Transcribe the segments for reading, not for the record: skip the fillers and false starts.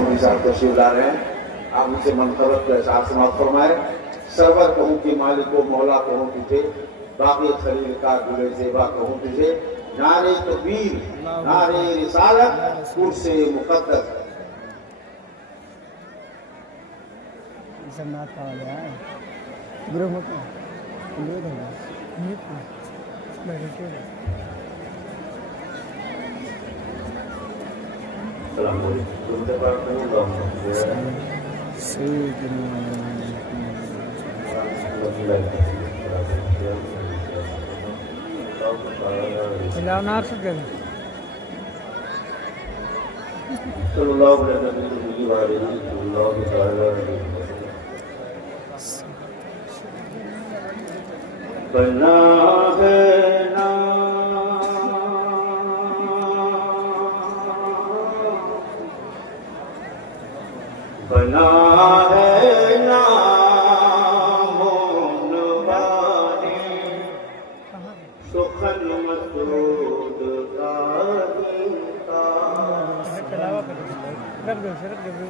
सूरी साहब तशरीफ ला रहे हैं। आप उनसे मनकबत का एहसास समाप्त फरमाए। सरवर कहूँ कि मालिको मौला कहूँ तुझे, बाकी खलील का गुले ज़ेबा कहूँ तुझे, नारे तकबीर नारे रिसालत कुर्से मुक़द्दस। जन्नत का वाला है ग्रुप में ग्रुप है मेरे के सलाम अलैकुम नार से गए सल्लल्लाहु अलैहि वसल्लम बना है ना बना है ना मोनवानी सुखन मसूद का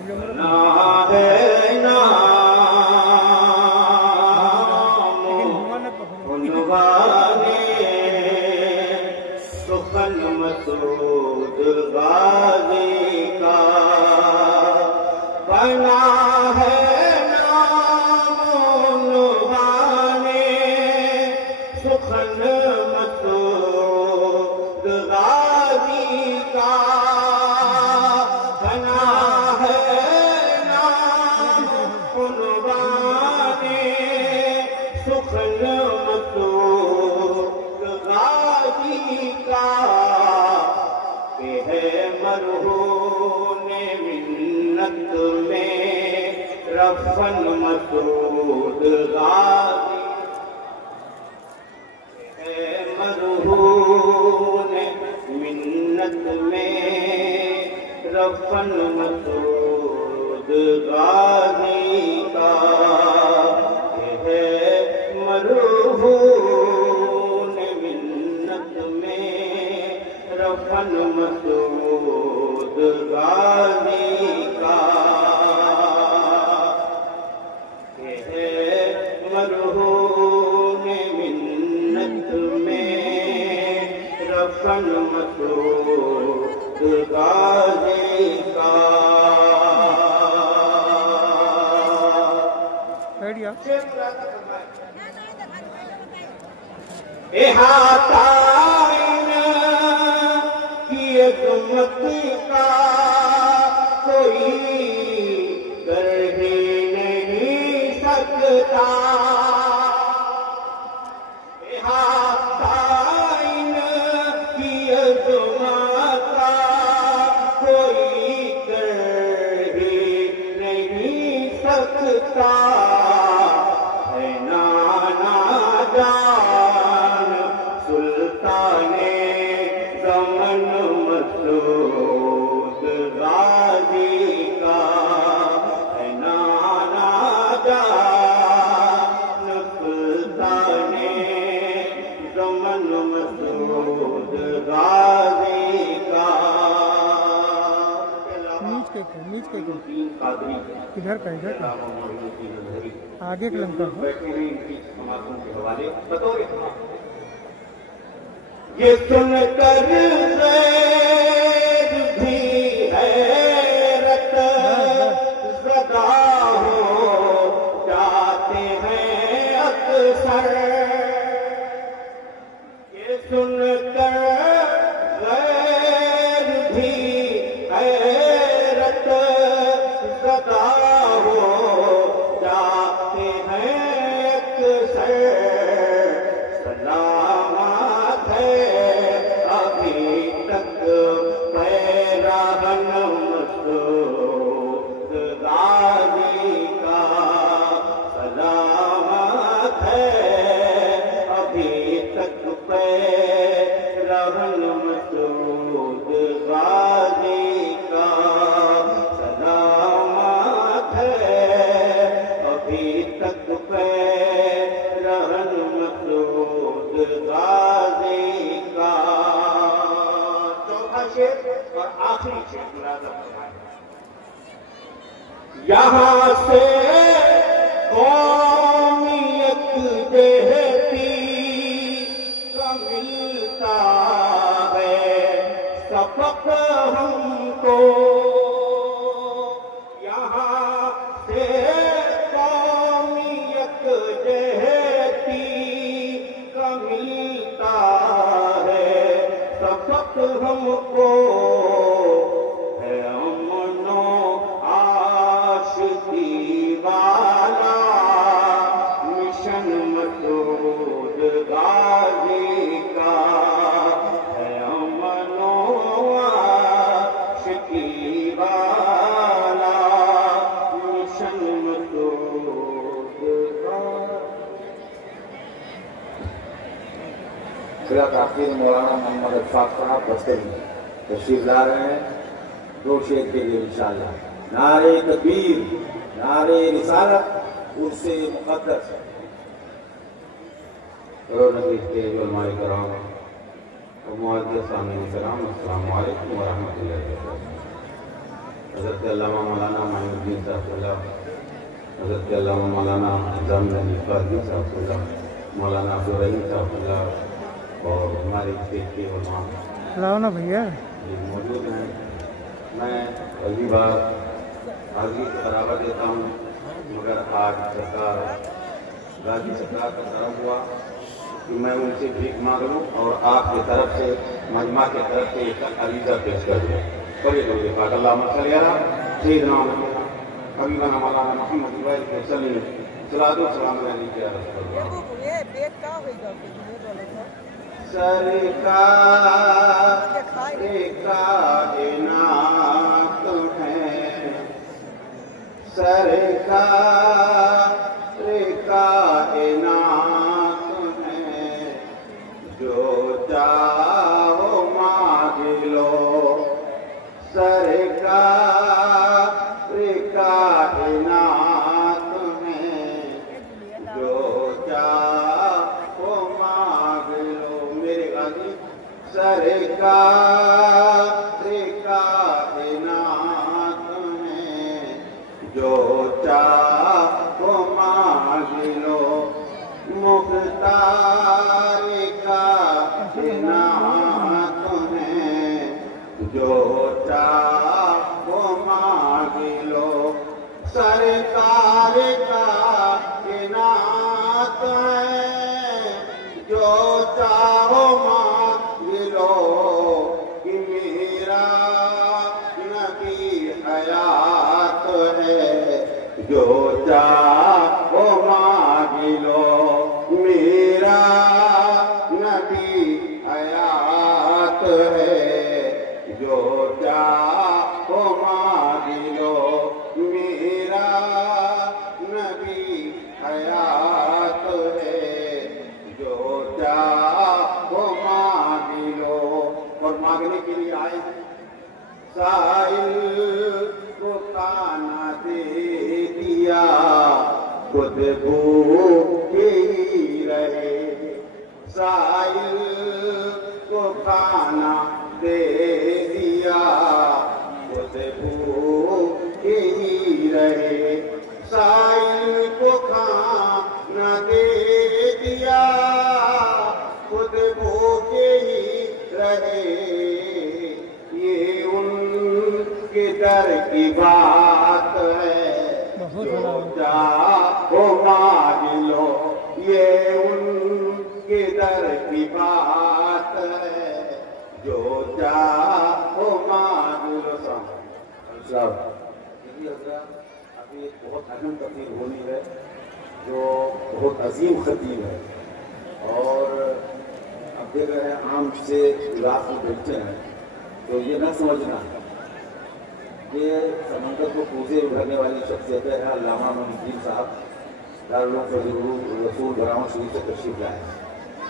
बना है ना सुखन मसूद गाजी का बना है नाम नुबाने सुखन मसूद गाजी का बना है नाम नुबाने सुखन मसूद गाजी का है मरहूने मिन्नत में रफन मसूद गाजी है मरहूने मिन्नत में रफन मसूद गाजी का है मरहूने मिन्नत में रफन मसूद गाजी का है मरहून मिन्नत में रफन मसूद गाजी का मत का कोई कर ही नहीं सकता ताइन की अज़मत कोई कर ही नहीं सकता है नाना जान सुल्ताने ज़मन मसूद गाजी का है नाना जान सुल्ताने ज़मन मसूद गाजी का। इधर का आगे के लंका ये सुन कर ग़ैर भी हैरत ज़दा हो जाते हैं अक्सर। ये सुन कर ग़ैर भी हैरत ज़दा हो जाते हैं अक्सर। सलामत है अभी तक یہاں سے قومیت دیہتی کا ملتا ہے سبق ہم کو، یہاں سے قومیت دیہتی کا ملتا ہے سبق ہم کو، ہے امن و آشتی والا مشن مسعود غازی کا، ہے امن و آشتی والا مشن مسعود غازی۔ خلا تاخیر مولانا محمد اشفاق صاحب بستری تشریف لا رہے ہیں دو شعر کے لیے انشاءاللہ۔ نعرہ تکبیر، نعرہ رسالت عرص مقدس۔ نبی کے علماء کرام اور معزز سامعین کرام، السلام علیکم ورحمۃ اللہ وبرکاتہ۔ حضرت علامہ مولانا معین الدین صاحب اللہ، حضرت علامہ مولانا نظام الدین قادری صاحب اللہ، مولانا عبدالرحیم صاحب اللہ اور ہمارے اسٹیٹ کے علماء لاؤ نا بھیا۔ موجود ہیں۔ میں پہلی بار حاضری کو بڑھاوا دیتا ہوں، مگر آج سرکار غازی سرکار کا کرم ہوا کہ میں ان سے بھیک مانگ لوں اور آپ کی طرف سے مجمع کی طرف سے ایک عریضہ پیش کر دوں۔ بڑے درود پاک اللہم صلی علی سیدنا حبیبنا مولانا محمد کے وسلم، صلاۃ و سلام علیک یا رسول اللہ۔ سرکار کائنات ہے، سرکار کائنات ہے، جو چاہو مانگ لو، سرکار کائنات ہے، جو چاہو مانگ لو۔ میرے غازی سرکار کائنات ہے، جو چاہو مانگ لو، مختار کائنات ہے، جو چاہو مانگ لو، سرکار کائنات ہے، جو چاہو مانگ لو، کہ میرا نبی حیات ہے، جو چاہو مانگ لو، میرا نبی حیات ہے، جو چاہو مانگ لو، میرا نبی حیات ہے، جو چاہو مانگ لو۔ اور مانگنے کے لیے آئے سائل کو کھانا دے دیا، خود بھوکے ہی رہے، سائل کو کھانا دے دیا، خود بھوکے ہی رہے، سائل کو کھانا دے دیا، خود بھوکے ہی رہے، یہ ان کے در کی بات ہے، جو چاہو مانگ لو، یہ ان کے در کی بات ہے، جو چاہو مانگ لو۔ صاحب دیکھیے حضرات، ابھی ایک بہت اہم تقریر ہونی ہے جو بہت عظیم خطیب ہے، اور اب دیکھ رہے ہیں عام سے علاقے میں بیٹھے ہیں تو یہ نہ سمجھنا کہ سمندر کو کوزے ابھرنے والی شخصیتیں ہیں علامہ معین الدین صاحب دارالعلوم فضل رسول براؤں شریف سے تشریف لائے ہیں۔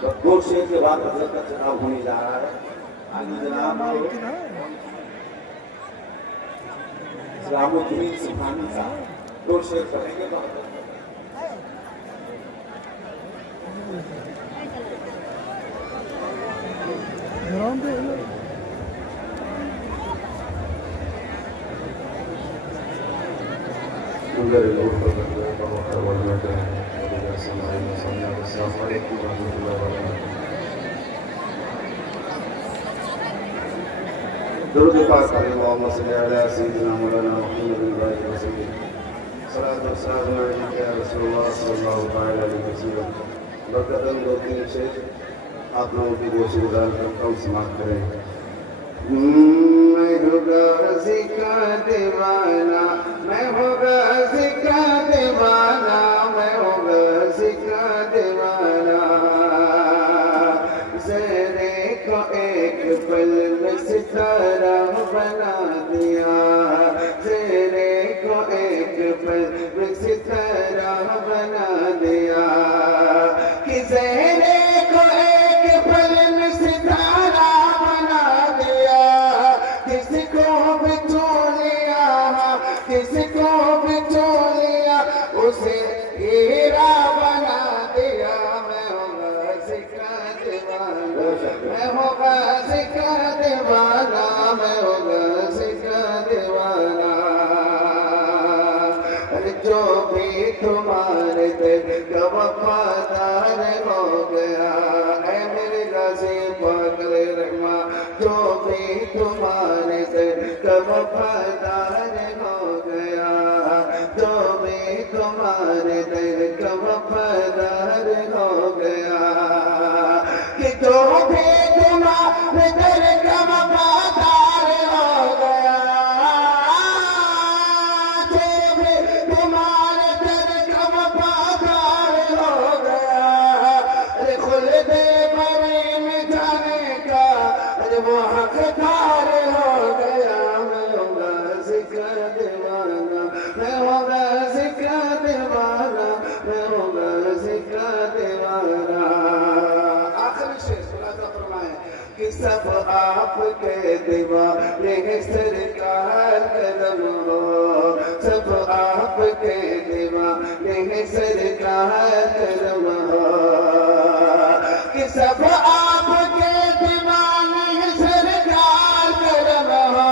تو دو شعر کے بعد حضرت کا خطاب ہونے جا رہا ہے۔ آگے جناب اسلام الدین سبحانی صاحب دو شعر پڑھیں گے تو Sudah dilakukan beberapa warga dan Assalamualaikum warahmatullahi wabarakatuh. درود پاک کریں اللهم صل علی سیدنا مولانا محمد الباقر رسول صلاۃ و سلام علیک یا رسول اللہ صلی اللہ تعالی علیہ وسلم. برکتاً دو تین شعر آپ لوگوں کی گوش گزار کرتا ہوں، سماعت کریں. میں ہوں غازی کا دیوانہ، میں ہوں غازی کا دیوانہ، میں ہوں غازی کا دیوانہ. زہرے کو ایک پل میں ستارہ بنا دیا، زہرے کو ایک پل میں ستارہ بنا دیا، کہ زہرے کو ایک پل میں ستارہ بنا دیا. کس کو بھی چھو لیا، کس کو بھی چھو لیا، اسے ہیرا بنا دیا. میں ہوں غازی کا دیوانہ، میں ہوں غازی کا دیوانہ، میں ہوں غازی کا دیوانہ. جو بھی تمہارے دل کا وفادار ہو گیا، اے میرے غازی پاک رحمہ، جو بھی تمہارے دل کا وفادار ہو گیا، جو بھی تمہارے دل کا وفادار ہو گیا، کہ جو بھی تمہارے دل کا وفادار ہو گیا، جو بھی تمہارے دل کا وفادار ہو گیا، ارے خلد بری میں جانے کا ارے وہ حقدار ہو گیا. میں ہوں غازی کا دیوانہ، میں ہوں غازی کا دیوانہ، میں ہوں غازی کا دیوانہ. آخری شعر خلاصہ فرمائیں کہ سب آپ کے دیوانے ہیں سرکار قدم ہو، سب آپ کے دیوانے ہیں سرکار قدم ہو، کہ سب آپ کے دیوانے ہیں سرکار قدم ہو،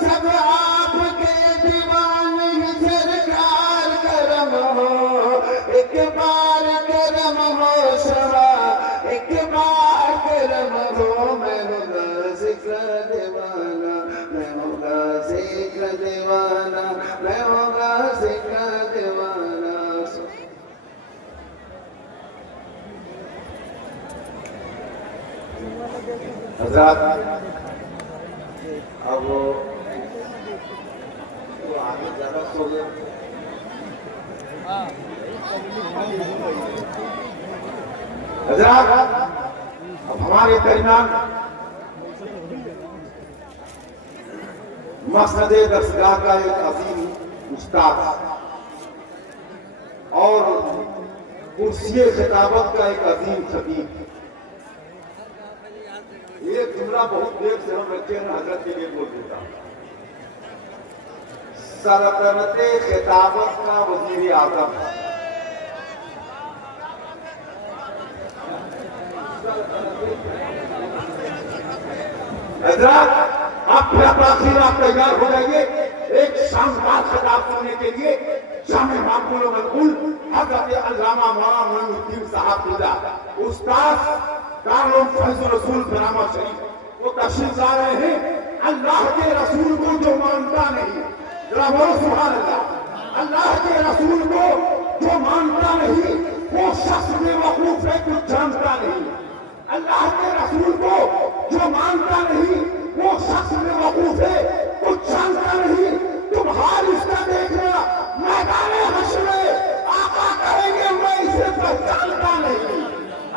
سب آپ کے دیوانے ہیں سرکار قدم ہو. ایک بار کرم ہو شما، ایک بار کرم ہو. میں ہوں غازی کا دیوانہ، میں ہوں غازی کا دیوانہ، میں ہوں غازی کا دیوانہ. حضرات اب وہ آگے زیادہ سو گئے. حضرات اب ہمارے درمیان مسند درسگاہ کا ایک عظیم استاد اور کرسی خطابت کا ایک عظیم خطیب. یہ جملہ بہت دیر سے ہم بچے ہیں، حضرت کے لیے بول دیتا ہوں. سلطنت خطابت کا وزیر اعظم حضرات آپ پھر تاخیر آپ تیار ہو جائیے ایک شاندار خطاب سننے کے لیے. جامع معقول و منقول حضرت علامہ مولانا معین الدین صاحب خدا استاد دارالعلوم فیض الرسول برامہ شریف وہ تشریف لا رہے ہیں. اللہ کے رسول کو جو مانتا نہیں، ذرا بولو سبحان اللہ. اللہ کے رسول کو جو مانتا نہیں وہ شخص بے وقوف ہے، کچھ جانتا نہیں. اللہ کے رسول کو جو مانتا نہیں وہ شخص بے وقوف ہے، کچھ جانتا نہیں. تم حال اس کا دیکھنا میدان حشر میں آقا کہیں گے میں اسے پہچانتا نہیں،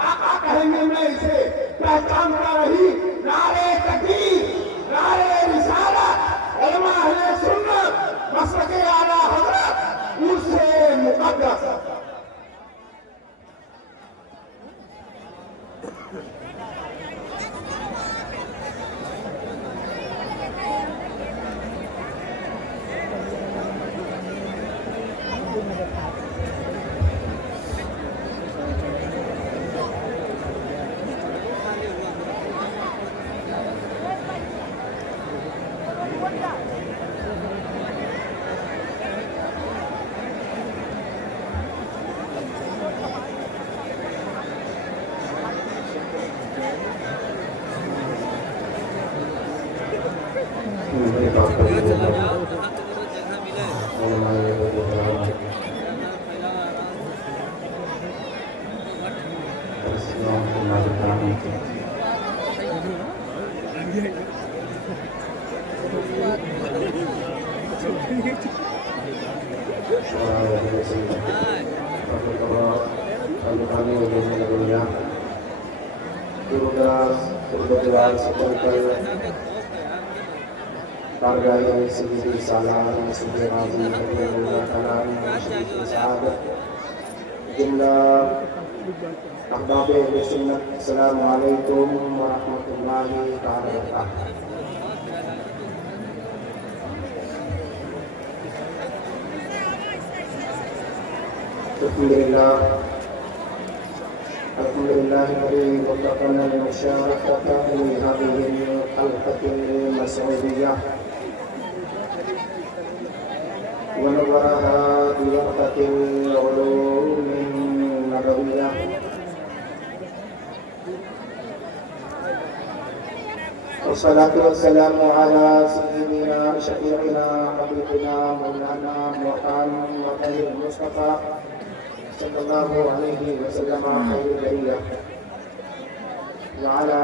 آقا کہیں گے میں اسے پہچانتا نہیں. نعرے تکبیر، نعرے رسالت، علماء اہل سنت، مسلک اعلیٰ حضرت اس سے مقدس. السلام علیکم ورحمۃ اللہ تعالی وبرکاتہ. الحمد لله الذي وفقنا للمشاركة في هذه الحلقة المسعودية ونورها بورقة العلوم النبوية. والصلاة والسلام على سيدنا شفيعنا حبيبنا مولانا محمد المصطفى صلى الله عليه وسلم خير البرية وعلى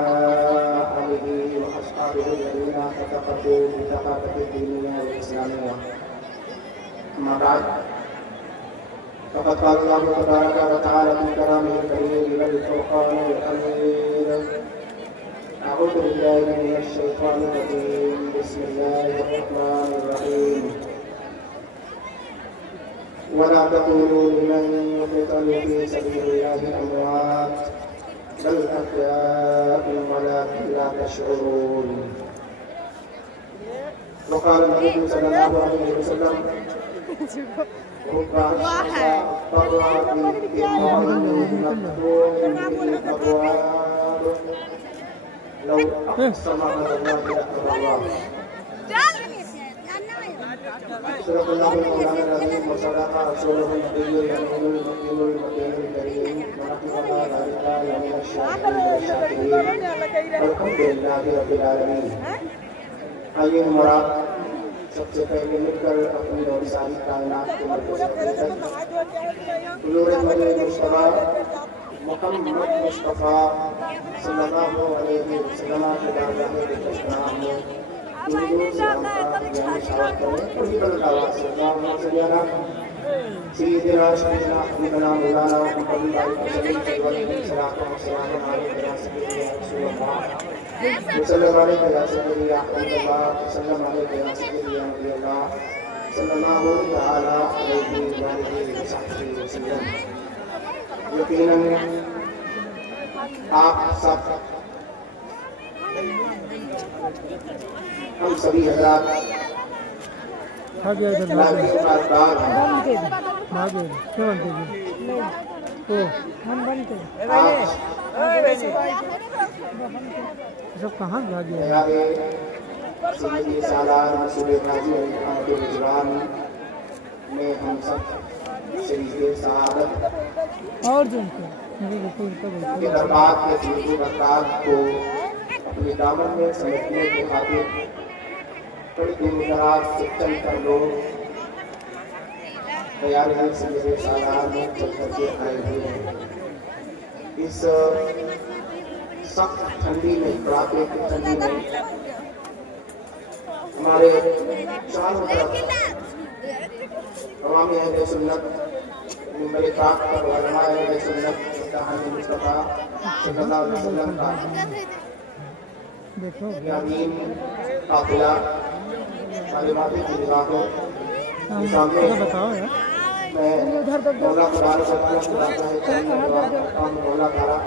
آله وأصحابه الذين تفقهوا في الثقافة الدينية والإسلامية. أما بعد فقد قال الله تبارك وتعالى في كلامه الكريم والفرقان الحميد: أعوذ بالله من الشيطان الرجيم. بسم الله الرحمن الرحيم. ولا تقولوا لمن يقتل في سبيل الله أموات بل أحياء ولكن لا تشعرون. وقال النبي صلى الله عليه وسلم: رب أشهد طرات لو أقسم على الله لأبره. صدق الله مولانا العظيم وصدق رسوله النبي الأمين المكين المكين الكريم ونحمدنا ذلك من الشاكرين والشاكرين والحمد لله رب العالمين. آئیے ہمارا سب سے پہلے مل کر اپنی اور ساری کائنات کو حضور مصطفیٰ محمد مصطفیٰ صلی اللہ علیہ وسلم کے بارگاہ میں تشنام میں سيدنا شفيعنا حبيبنا مولانا محمد وسلم عليك يا سيدي يا حبيب الله وسلم عليك يا سيدي يا نبي الله صلى الله تعالى عليه وآله وصحبه وسلم. یقیناً آپ سب ہم سبھی حضرات سب کہاں بھاگ گیا؟ سیدی سالار رسول غازی احمد رضوان میں ہم سب شریف سعادت اور جو کے دربار کے جنوبی برکات کو اپنی دامن میں سمیٹنے کی خاطر بڑی دور دراز سے چل کر لوگ تیار ہیں سیدی سالار میں چل کر کے آئے ہوئے ہیں. اس سخت ٹھنڈی میں کڑاکے کی ٹھنڈی میں ہمارے چاروں طرف عوام اہل سنت ممبر پاک پر علماء اہل سنت حضرت مصطفیٰ صلی اللہ علیہ وسلم کا یامین قافلہ تعلیماتی کی نگاہوں کے سامنے میں مولا تبارک و تعالیٰ مولا تعالیٰ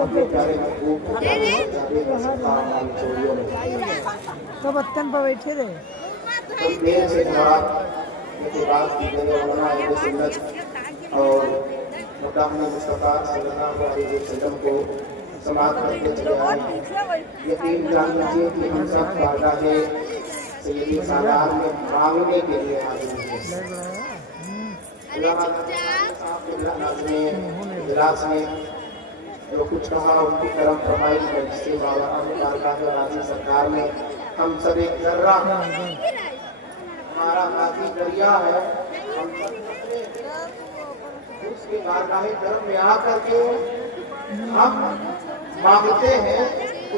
اپنے پیارے محبوب کو چوریوں میں سب اتن پر بیٹھے رہے دیر سے جواب کے بعد کی گئے علماء اہل سنت اور مقام مصطفیٰ صلی اللہ علیہ وسلم کو سماعت کرتے چلے آئے. یقین جان لیجیے کہ ہم سب بارگاہ سیدی سالار میں مانگنے کے لیے آئے ہیں. علامہ صاحب کے اجلاس میں جو کچھ کہا ان کی کرم فرمائی ہے جس سے بارگاہ غازی سرکار نے ہم سب ایک ذرہ ہمارا غازی دریا ہے ہم سب اس کے بارگاہ کرم میں آ کر کے ہم مانگتے ہیں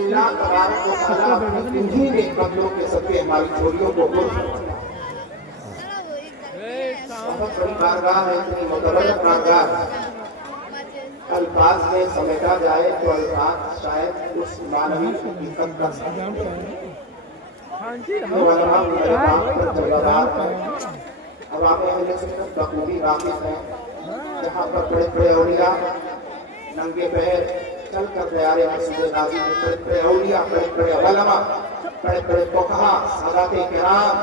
اللہ تبارک و تعالیٰ انہی نے قبلوں کے صدقے ہماری چوریوں کو دور فرمایا. बड़ी बारगाह है, इतनी मुतबरक बारगाह, अल्फाज में समेटा जाए तो अल्फाज शायद उस मानवी हकीकत का अब आप बखूबी वाकिफ हैं, जहाँ पर बड़े बड़े औलिया नंगे पैर चल कर तैयारे मस्जिद गाजी में बड़े बड़े औलिया, बड़े बड़े उलमा, बड़े बड़े फुक़हा, सादाते किराम,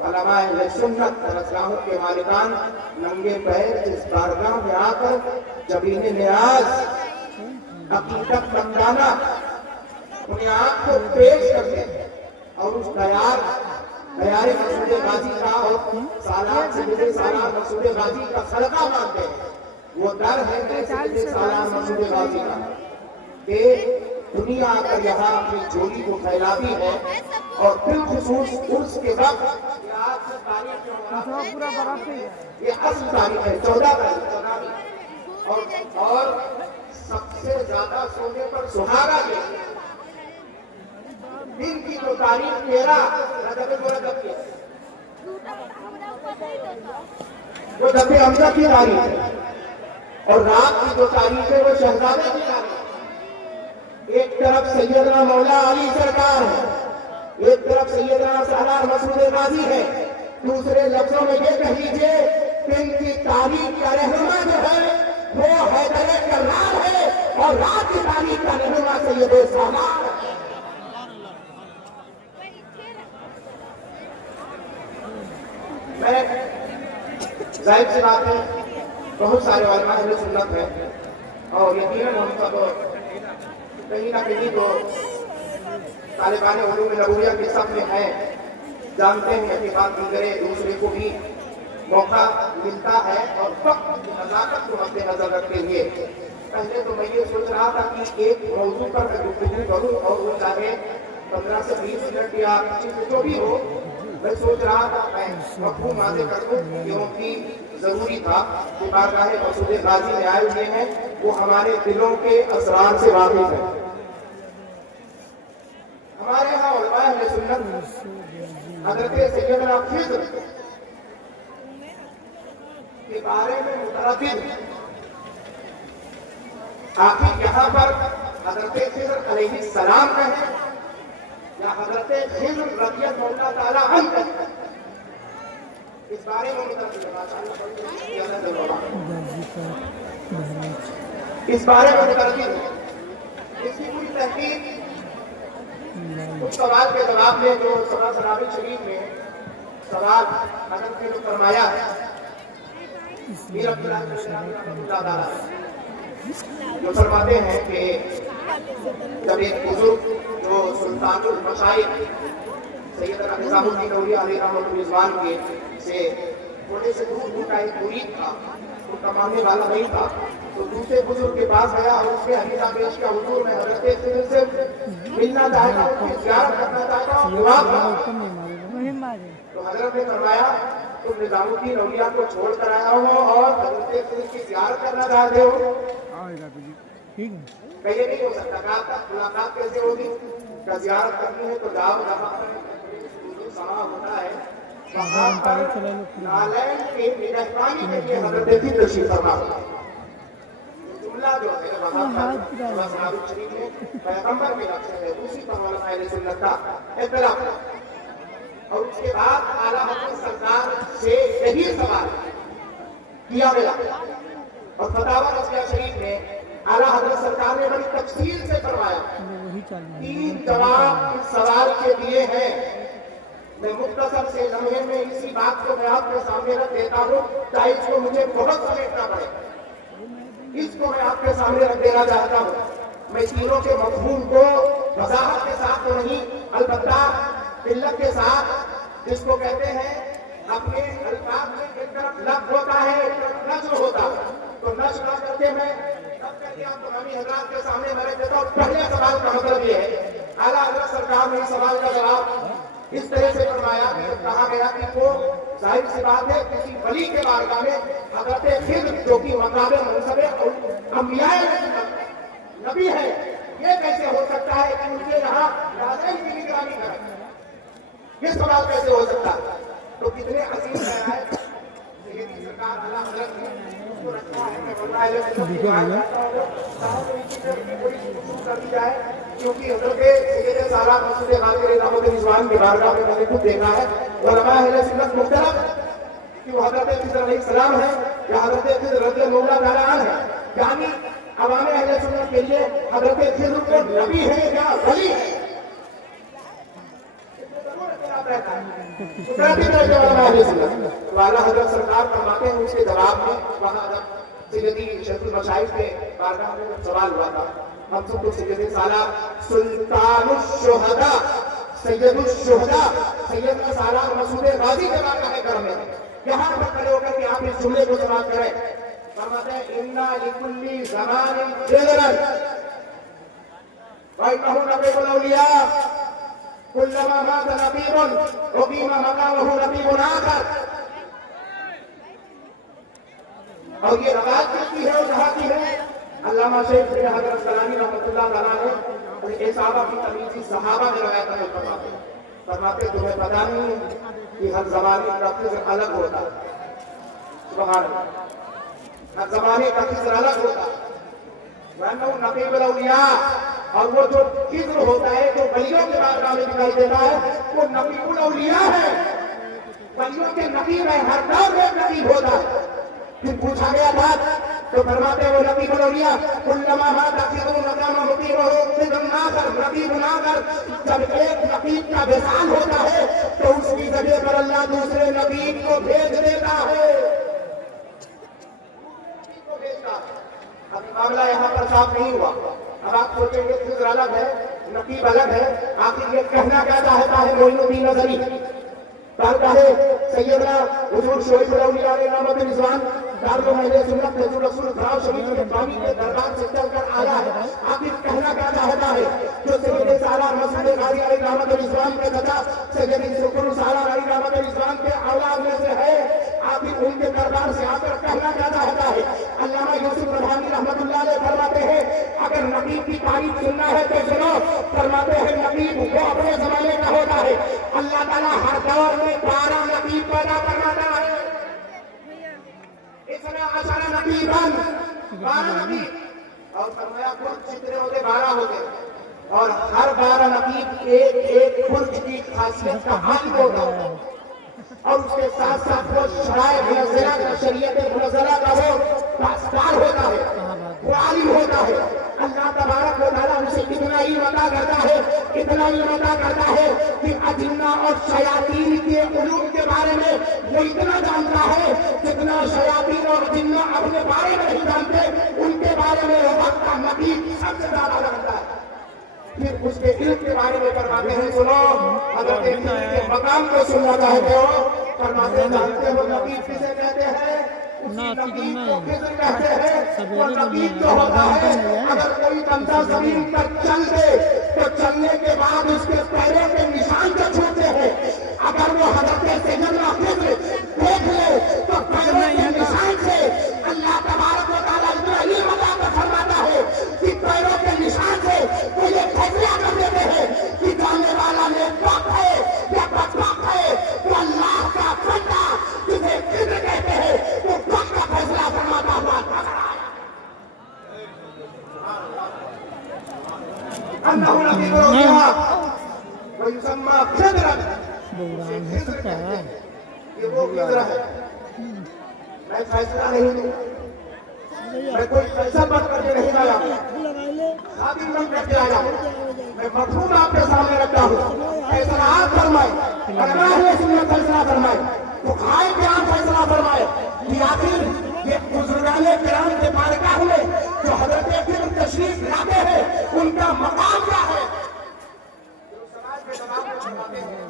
उलमाए अहले सुन्नत, रज़गाहों के मालिकान नंगे पैर इस बारगाह में आकर जबीने नियाज हकीकत मंदाना अपनी आँख को पेश करते हैं और उस तैयारी मसूद गाजी का और सालार से सालार मसूद गाजी का सदका मांगते हैं। वो डर है कि सालार मसूद गाजी का कि दुनिया आकर यहाँ अपनी झोली को फैलाती है और फिर खुसूस उर्स के वक्त ये असल तारीख है 14 तारीख और सबसे ज्यादा सोने पर सुहागा के दिन की जो तारीख 13 वो जब हमजा की तारीख है और रात की जो तारीख है वो शहजादे की तारीख है। एक तरफ सैयदना मौला अली सरकार है, एक तरफ सैयदना सालार मसूद गाजी है, दूसरे लफ्जों में ये कह लीजिए कि इनकी तारीख का रहनुमा जो है वो हैदर कर्रार है और रात की तारीख का रहनुमा सैयद सालार है। मैं जाहिर सी बात है बहुत सारे उलमा अहले सुन्नत हैं और यकीनन हम सब कहीं ना कहीं तो तालिबान उलूम नबविया के सब में है, जानते हैं कि बात दीगरे दूसरे को भी मौका मिलता है और वक्त की नजाकत को मद्देनजर रखते हुए पहले तो मैं ये सोच रहा था कि एक मौजू पर मैं गुफ्तगू करूं और वो चाहे 15 से 20 मिनट या 25 जो भी हो, मैं सोच रहा था मैं मफहूम वाज़ेह कर दूं क्योंकि जरूरी था कि बारगाह मसूद गाजी में आए हुए हैं वो हमारे दिलों के असरार से वाकिफ है। हमारे यहाँ उलमाए अहले सुन्नत हज़रत सैयदना खिज़्र के बारे में मुतअद्दिद आखिर यहाँ पर हज़रत खिज़्र अलैहिस्सलाम का है या हज़रत खिज़्र रज़ियल्लाहु ताला अन्हु का, इस बारे में मुतअद्दिद इसकी पूरी तहकीक उस सवाल के जवाब में जो सनाबिल शरीफ में सवाल हज़रत ने जो फरमाया है जो फरमाते हैं कि जब एक बुजुर्ग जो सुल्तानुल मशाइख सैयदना निज़ामुद्दीन औलिया अलैहि रहमतुल रिज़वान के से थोड़े से दूर का एक मुरीद था, वो कमाने वाला नहीं था, तो दूसरे बुजुर्ग के पास गया और उसके हदीसा पेश किया, हुजूर मैं हज़रत खिज़्र से मिलना चाहता हूँ, उनकी ज़ियारत करना चाहता हूँ, दुआ करो। तो हज़रत ने फरमाया तुम निज़ामुद्दीन औलिया को छोड़ कर आया हो और हज़रत खिज़्र की ज़ियारत करना चाहते हो, ये नहीं हो सकता। कहा मुलाकात कैसे होगी, क्या ज़ियारत करनी है तो जाओ जहाँ समा होता है वहाँ पर नालैन के निगहबानी में ये हज़रत खिज़्र तशरीफ़ फरमा जुमला जो है वहाँ पर सनाबिल शरीफ में पैगंबर के लफ्ज़ है, उसी पर उलमाए अहले सुन्नत का इख्तिलाफ है। और उसके बाद आला हज़रत सरकार से यही सवाल किया गया और फतावा रज़िया शरीफ में आला हज़रत सरकार ने बड़ी तफसील से करवाया, 3 जवाब इस सवाल के दिए हैं। मैं मुख्तसर से लम्हे में इसी बात को मैं आपके सामने रख देता हूँ, चाहे इसको मुझे बहुत समेटना पड़े, इसको मैं आपके सामने रख देना चाहता हूँ। मैं तीनों के मफ़हूम को वज़ाहत के साथ तो नहीं, अलबत्ता किल्लत के साथ, जिसको कहते हैं अपने अल्फाज में एक तरफ लफ्ज़ होता है एक तरफ नज़्र होता है, तो नज़्र ना करके मैं आपको नबी हज़रात के सामने मैं रख देता हूँ। पहले सवाल का मतलब ये है, आला हज़रत सरकार ने इस सवाल का जवाब इस तरह से फरमाया कि कहा गया कि वो जाहिर सी बात है किसी वली के बारगाह में हज़रत खिज़्र जो कि मकाम मनसब और अंबिया नबी है, ये कैसे हो सकता है कि उनके यहाँ राज़ की निगरानी करें, ये सवाल कैसे हो सकता है। तो कितने अजीम है सरकार کیونکہ حضرت سید سالار مسعود غازی علیہ رحمۃ رضوان کی بارگاہ میں نے خود دیکھا ہے علماء اہل سنت مختلف کہ وہ حضرت خضر علیہ السلام ہے یا حضرت خضر رضی اللہ تعالیٰ عنہ ہے، یعنی عوام اہل سنت کے لیے حضرت خضر کو نبی ہے یا ولی ہے والا حضرت سرکار فرماتے ہیں اس کے جواب میں وہاں سیدی شیخ المشائخ کے بارگاہ میں سوال ہوا تھا، ہم سب کو سید سالار سلطان الشہداء سیدنا سالار مسعود غازی کے بارگاہ کرم میں یہاں پر کھڑے ہو کر کے آپ اس جملے کو سماعت کریں، فرماتے ہیں اِنَّا لِكُلِّ زَمَانٍ جِلْرًا وَإِنَّهُ نَبِيُّ الْأَوْلِيَاءِ كُلَّمَا مَاتَ نَبِيٌّ أُقِيمَ مَقَامَهُ نَبِيٌّ آخَرُ۔ اور یہ روایت کس کی ہے اور کہاں کی ہے؟ علامہ شیخ حضرت کلانی رحمۃ اللہ تعالیٰ نے ایک صحابہ کی تمیزی صحابہ میں روایت نقل فرماتے ہیں، فرماتے تمہیں پتہ نہیں کہ ہر زمانے کا خضر الگ ہوتا ہے، سبحان اللہ، ہر زمانے کا خضر الگ ہوتا ہے، وَأَنَّهُ نَبِيُّ الْأَوْلِيَاءِ، اور وہ جو خضر ہوتا ہے جو ولیوں کے بارگاہ میں دکھائی دیتا ہے وہ نبی الاولیاء ہے، ولیوں کے نبی میں ہر دور میں نبی ہوتا ہے۔ پھر پوچھا گیا تھا تو فرماتے وہ نبی الاولیاء کلما مات خضر مقام مقیمہ خضر آخر نبی آخر، جب ایک نبی کا وصال ہوتا ہے تو اس کی جگہ پر اللہ دوسرے نبی کو بھیج دیتا ہے۔ اب معاملہ یہاں پر صاف نہیں ہوا، اب آپ سوچیں گے خضر الگ ہے نقیب الگ ہے، آخر یہ کہنا کیا چاہتا ہے معین الدین نظری؟ بارگاہ سیدنا حضور شعیب الاولیاء علیہ رحمۃ رضوان دارالعلوم اہل سنت حضور رسول خراج شریف کے بانی کے دربار سے چل کر آیا ہے، آخر کہنا کیا چاہتا ہے؟ جو سید سالار مسعود غازی علیہ رحمۃ رضوان کے چچا سید شکر سالار علیہ رحمۃ رضوان کے اولاد میں سے ہے، آخر ان کے دربار سے آ کر کہنا کیا چاہتا ہے؟ علامہ یوسف ربانی رحمۃ اللہ علیہ فرماتے ہیں اگر نبی کی تعریف سننا ہے تو سنو، فرماتے ہیں نبی وہ اپنے زمانے کا ہوتا ہے، اللہ تعالیٰ ہر دور میں 12 نبی پیدا کرواتا ہے، اتنا عشر نبی بن 12 نبی، اور فرمایا برج جتنے ہوتے 12 ہوتے، اور ہر 12 نبی ایک ایک برج کی خاصیت کا حامل ہوتا ہے، اور اس کے ساتھ ساتھ وہ شرائع منزلہ کا شریعت منزلہ کا وہ پاسدار ہوتا ہے، وہ عالم ہوتا ہے۔ اللہ تبارک و تعالیٰ اسے اتنا علم عطا کرتا ہے، اتنا علم عطا کرتا ہے کہ اجنہ اور شیاطین کے علوم کے بارے میں وہ اتنا جانتا ہے جتنا شیاطین اور جنہ اپنے بارے میں نہیں جانتے، ان کے بارے میں وہ وقت کا نبی سب سے زیادہ جانتا ہے۔ پھر اس کے علم کے بارے میں فرماتے ہیں سنو، حضرت کے مقام کو سننا چاہتے ہو، فرماتے جانتے ہو نبی کسے کہتے ہیں؟ نبی کو خضر کہتے ہیں، وہ نبی جو ہوتا ہے اگر کوئی بندہ زمین پر چل دے تو چلنے کے بعد اس کے پیروں کے نشان جو چھوٹتے ہیں، اگر وہ حضرت سیدنا خضر دیکھ لے تو پیروں کے نشان سے اللہ تبارک و تعالیٰ اتنا علم عطا کر فرماتا ہے کہ پیروں کے نشان سے وہ یہ فیصلہ کر دیتے ہیں کہ جاننے والا نیک پاک ہے یا بدبخت ہے، وہ اللہ کا بندہ جسے خضر کہتے ہیں وہ وقت کا فیصلہ فرماتا ہوا نظر آیا۔ انہ نبی الاولیاء ویسمى خضرا، یہ وہ خضر ہے۔ میں فیصلہ نہیں دوں، میں کوئی فیصلہ بات کر کے نہیں آیا، خادم بن کر کے آیا ہوں، میں مفہوم آپ کے سامنے رکھتا ہوں، فیصلہ آپ فرمائے، علماء اہل سنت فیصلہ فرمائے، فقہائے کرام فیصلہ فرمائے کہ آخر یہ بزرگان کرام کے بارگاہ میں جو حضرت خضر تشریف لاتے ہیں ان کا مقام کیا ہے؟ سوال کے جواب میں فرماتے ہیں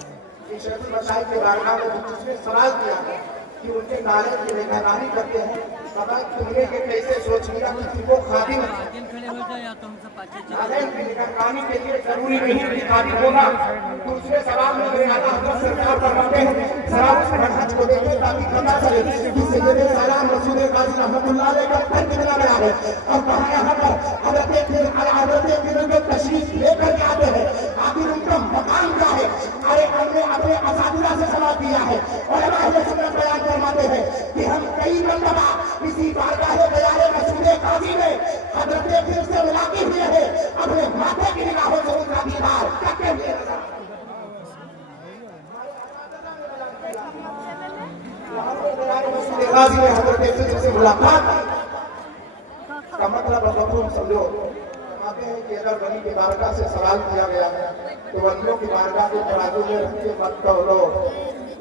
کہ شیخ المشائخ کے بارگاہ میں جس نے سوال کیا ہے کہ ان کے نالے کی نگرانی کرتے ہیں، سبق تم نے یہ کیسے سوچ لیا کہ وہ خادم نالین کی نگرانی کے لیے ضروری نہیں کہ خادم ہوگا؟ دوسرے سوال میں میرے اعلیٰ حضرت سرکار فرماتے ہیں ذرا اس منہج کو دیکھیں تاکہ پتہ چلے کہ سید سالار مسعود غازی رحمۃ اللہ علیہ کا پھر کتنا بڑا ہے، اور کہاں یہاں پر حضرت خضر جو تشریف لے کر کے آتے ہیں آخر ان کا مقام کیا ہے؟ ارے ہم نے اپنے اساتذہ سے سوال کیا ہے، علماء اہل سنت بیان فرماتے ہیں کہ ہم کئی مرتبہ اسی بارگاہ بیان مسعود गाजी ने हजरत खिज़र से मुलाकात का मतलब मफहूम समझो। कहते हैं कि अगर वली की बारगाह से सवाल किया गया तो वलियों की बारगाह को तराजू में रख के मत तौलो,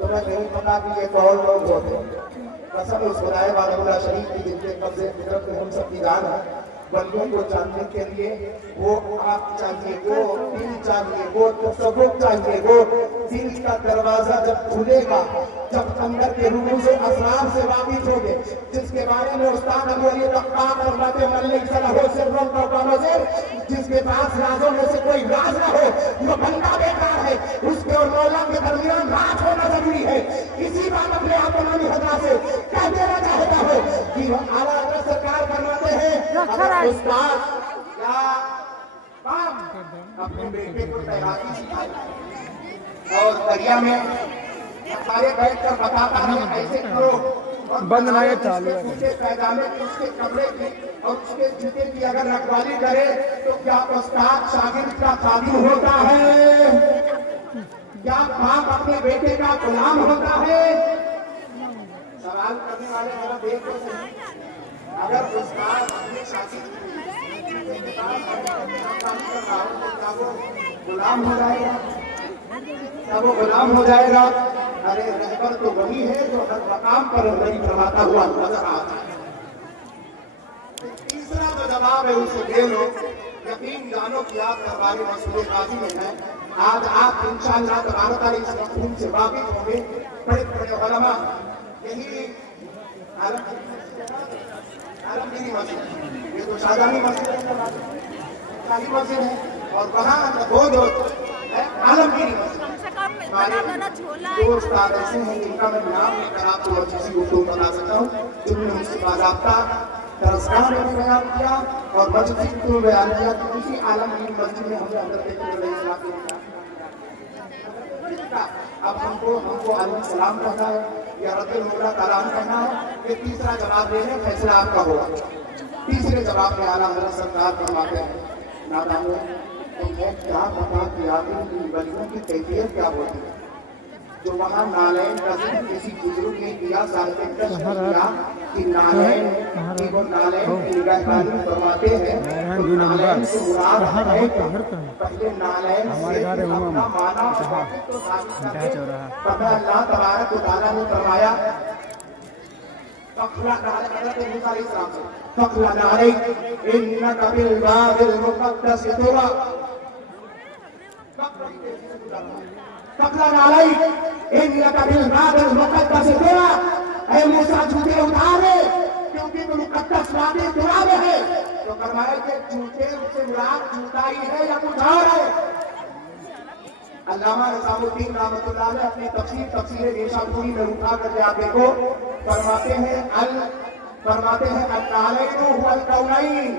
तुम्हें नहीं पता कि ये कौन लोग होते। कसम उस खुदाए वाला शरीफ की जिनके कब्जे फितरत में हम सब की जान है, वलियों को जानने के लिए वो आप चाहिए, वो दिल चाहिए, वो तसव्वुफ चाहिए, वो दिल का दरवाजा जब खुलेगा, जब अंदर के रूह से असरार से वाकिफ होगे, जिसके बारे में उस्ताद अबू अली तक्कार फरमाते हैं जिसके पास राजों में से कोई राज न हो, वो बंदा बेकार है, उसके और मौला के दरमियान राज होना जरूरी है। इसी बात अपने आप इमामी हजरत से कह देना चाहता हो कि आला हजरत सरकार फरमाते हैं उस्ताद क्या काम अपने बेटे को तैराकी सिखाए और दरिया में सारे बैठ कर बताता है ऐसे करो, बंद ना ये चालू है। उसके पैजामे की, उसके कपड़े की और उसके जूते की अगर रखवाली करे तो क्या उस्ताद शागिर्द का खादिम होता है? क्या बाप अपने बेटे का गुलाम होता है? सवाल करने वाले वाला देख तो सही। अगर उस्ताद अपने शागिर्द के पास काम कर रहा हो तो क्या वो गुलाम हो जाएगा? क्या वो गुलाम हो जाएगा? अरे रहबर तो वही है जो हर मकाम पर नहीं फरमाता हुआ नजर आता है। तीसरा जो जवाब है उसे दे लो, यकीन जानो कि आप दरबार रसूल गाजी में हैं। आज आप इंशाअल्लाह तबारक तआला इस मफहूम से वाकिफ होंगे। बड़े बड़े उलमा यही आलमगीरी मस्जिद, ये तो शाहजहानी मस्जिद है, शाही मस्जिद है, और वहाँ वो जो है आलमगीरी मस्जिद। दोस्त आप ऐसे हैं जिनका मैं नाम लेकर आपको अच्छी सी गुफ्तगू बता सकता हूँ, जिन्होंने मुझसे बाज़ाब्ता दरसगाह में बयान किया और मस्जिद में बयान किया कि उसी आलमगीर मस्जिद में हमने हज़रत अब हमको अलैहिस्सलाम कहना है या रद्दुल मुगरा कलाम कहना है, ये तीसरा जवाब देने फैसला आपका होगा। तीसरे जवाब में आला हज़रत सरकार फरमाते हैं नादानो तुम्हें क्या पता कि आखिर इन वलियों की कैफियत क्या होती है जो वहाँ नालैन का जिक्र किसी बुजुर्ग ने किया, साहिब किया कि नालैन की वो नालैन की निगाहबानी फरमाते हैं तो नालैन से मुराद है पहले नालैन से अपना माना तो अल्लाह तबारक व तआला ने फरमाया फखला नालैक इन्नका बिल वादिल मुक़द्दस तुरा ऐ मूसा जूते उतारे क्योंकि तुम मुक़द्दस वादी तुरा में है। तो फरमाया कि जूते से मुराद जूता ही है या कुछ और है? अल्लामा निज़ामुद्दीन रहमतुल्लाह अलैह अपनी तफसीर निशापुरी में उठा करके आप देखो, फरमाते हैं अल-नालैन हुवल कौनैन,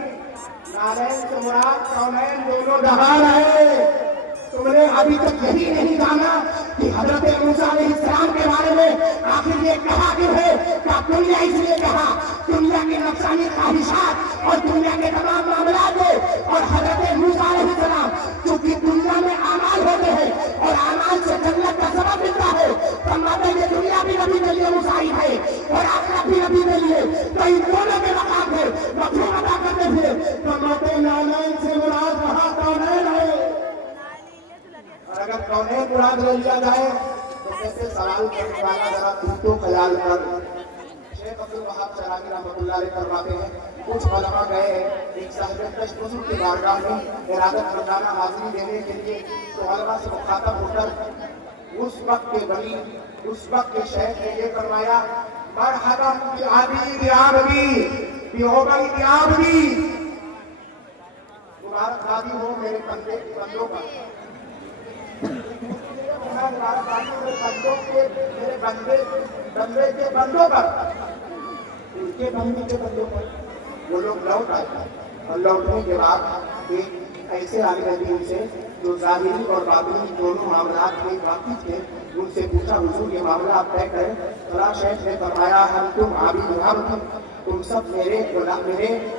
नालैन से मुराद कौनैन दोनों जहान है। तुमने अभी तक यही नहीं जाना कि हजरत मूसा अलैहिस्सलाम के बारे में आखिर ये कहा क्यों है? क्या दुनिया इसलिए कहा, दुनिया की नफसानी ख्वाहिशात और दुनिया के तमाम मामलात को, और हजरत मूसा अलैहिस्सलाम क्योंकि दुनिया में आमाल होते हैं और आमाल से जन्नत का सबब मिलता है, फरमाते हैं दुनिया भी नबी के लिए मुसाइब है और आखिरत भी नबी के लिए, तो इन दोनों के मकाम है मफहूम अदा करते हुए फरमाते हैं नालैन से मुराद वहाँ कौनैन है। और अगर कौनैन मुराद ले लिया जाए तो कैसे सवाल करने वाला जरा तो ख्याल कर। शेख अब्दुल वहाब शरागी रहमतुल्लाह अलैह फरमाते हैं कुछ उलमा गए एक साहिब बुजुर्ग की बारगाह में इरादत रोजाना हाजिरी देने के लिए, तो उलमा से मुखातब होकर उस वक्त के वली, उस वक्त के शेख ने ये फरमाया मरहबन बि आबिद आबदी बि उबैद आबदी, मुबारकबादी हो मेरे बंदों का, मेरे बंदे के बंदों पर, उनके बंदे के बंदों पर वो लोग लौट आए और लौटने के बाद एक ऐसे आलिम दीन से जो ज़ाहिरी और बातिनी दोनों मामलात में वाकिफ थे, उनसे पूछा हुजूर ये मामला आप तय करें। फला शेख ने फरमाया हम तुम आबिद तुम सब मेरे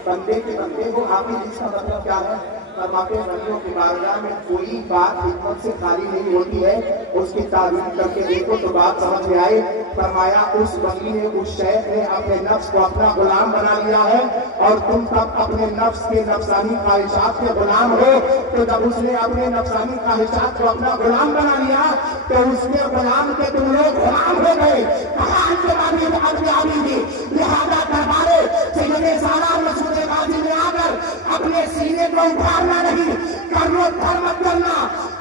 बंदे के बंदे हो। आबिद इसका मतलब क्या है? फरमाते हैं वलियों की बारगाह में कोई बात हिकमत से खाली नहीं होती है, उसकी तारीफ करके देखो तो बात समझ में आए। फरमाया उस वली ने, उस शेख ने अपने नफ्स को अपना गुलाम बना लिया है और तुम तब अपने नफ्स के नफसानी ख्वाहिशात के गुलाम हो। तो जब उसने अपने नफसानी ख्वाहिशात को अपना गुलाम बना लिया तो उसके गुलाम के तुम लोग गुलाम हो गए। कहा लिहाजा दरबारे सैयदे सालार मसूद गाजी में आकर अपने सीने को उठाना नहीं, कर्मों धर्म करना,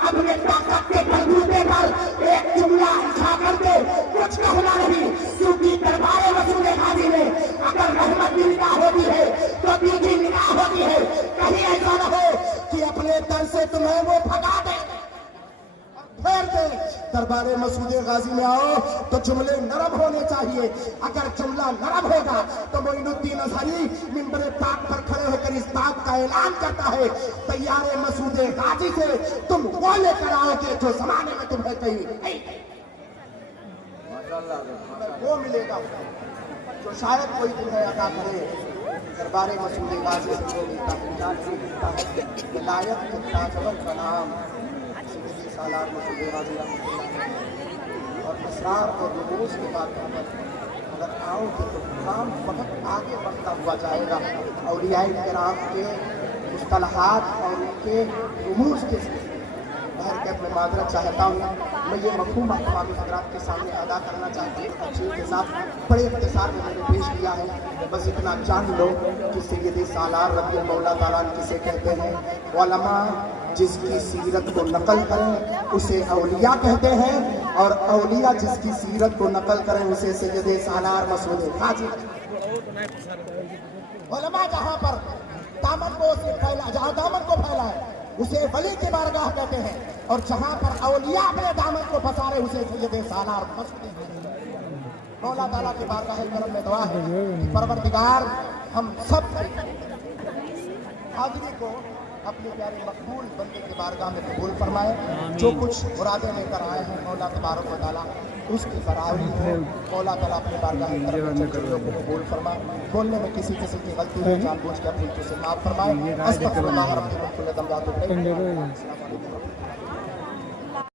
अपने ताकत के बलबूते पर एक जुमला उठा करके कुछ कहना नहीं, क्योंकि दरबारे मसूद गाजी में अगर रहमत की निगाह होती है तो दूसरी निगाह होती है। कहीं ऐसा न हो कि अपने दर से तुम्हें वो भगा दे फेर दे। दरबारे मसूद गाजी में आओ तो जुमले नरम होने चाहिए। अगर जुमला नरम होगा तो मोइनुद्दीन अजहरी मिंबर पाक पर खड़े होकर इस बात का ऐलान करता है, तैयारे मसूद गाजी से तुम वो लेकर आओगे जो जमाने में तुम्हें कही वो मिलेगा जो शायद कोई तुम्हें अदा करे। दरबारे मसूद गाजी से वो मिलता है विलायत के ताजवर का नाम सालार मसूद गाजी और असरार और रुमूज़ के बाद अगर आओगे तो काम बहुत आगे बढ़ता हुआ जाएगा। औलियाए किराम के मुस्तलहात और उनके रुमूज़ के बहरकत में माजरत चाहता हूँ। मैं ये मफ़हूम तमाम हज़रात के सामने अदा करना चाहती हूँ। तफसील के साथ बड़े इख्तिसार में मैंने पेश किया है। बस इतना जान लो कि सैयद सालार रज़ी मौला ताला किसे कहते हैं। उलमा जिसकी सीरत को नकल करें उसे औलिया कहते हैं और औलिया जिसकी सीरत को नकल करें उसे सैयद सालार मसूद गाजी। उलमा जहाँ पर दामन को फैला, जहाँ दामन को फैलाए उसे वली की बारगाह कहते हैं और जहाँ पर औलिया अपने दामन को फंसारे उसे सैयद सालार मसूद गाजी। मौला ताला की बारगाह करम में दुआ है कि परवरदिगार हम सब हाजिरी को अपने प्यारे मकबूल बंदे के बारगाह में कबूल फरमाए। जो कुछ मुरादें लेकर आए हैं मौला तबारक व तआला उसकी बराबरी हो। मौला ताला अपने बारगाह में को कबूल फरमाए। बोलने में किसी किस्म की गलती है जानबूझ कर से माफ फरमाए।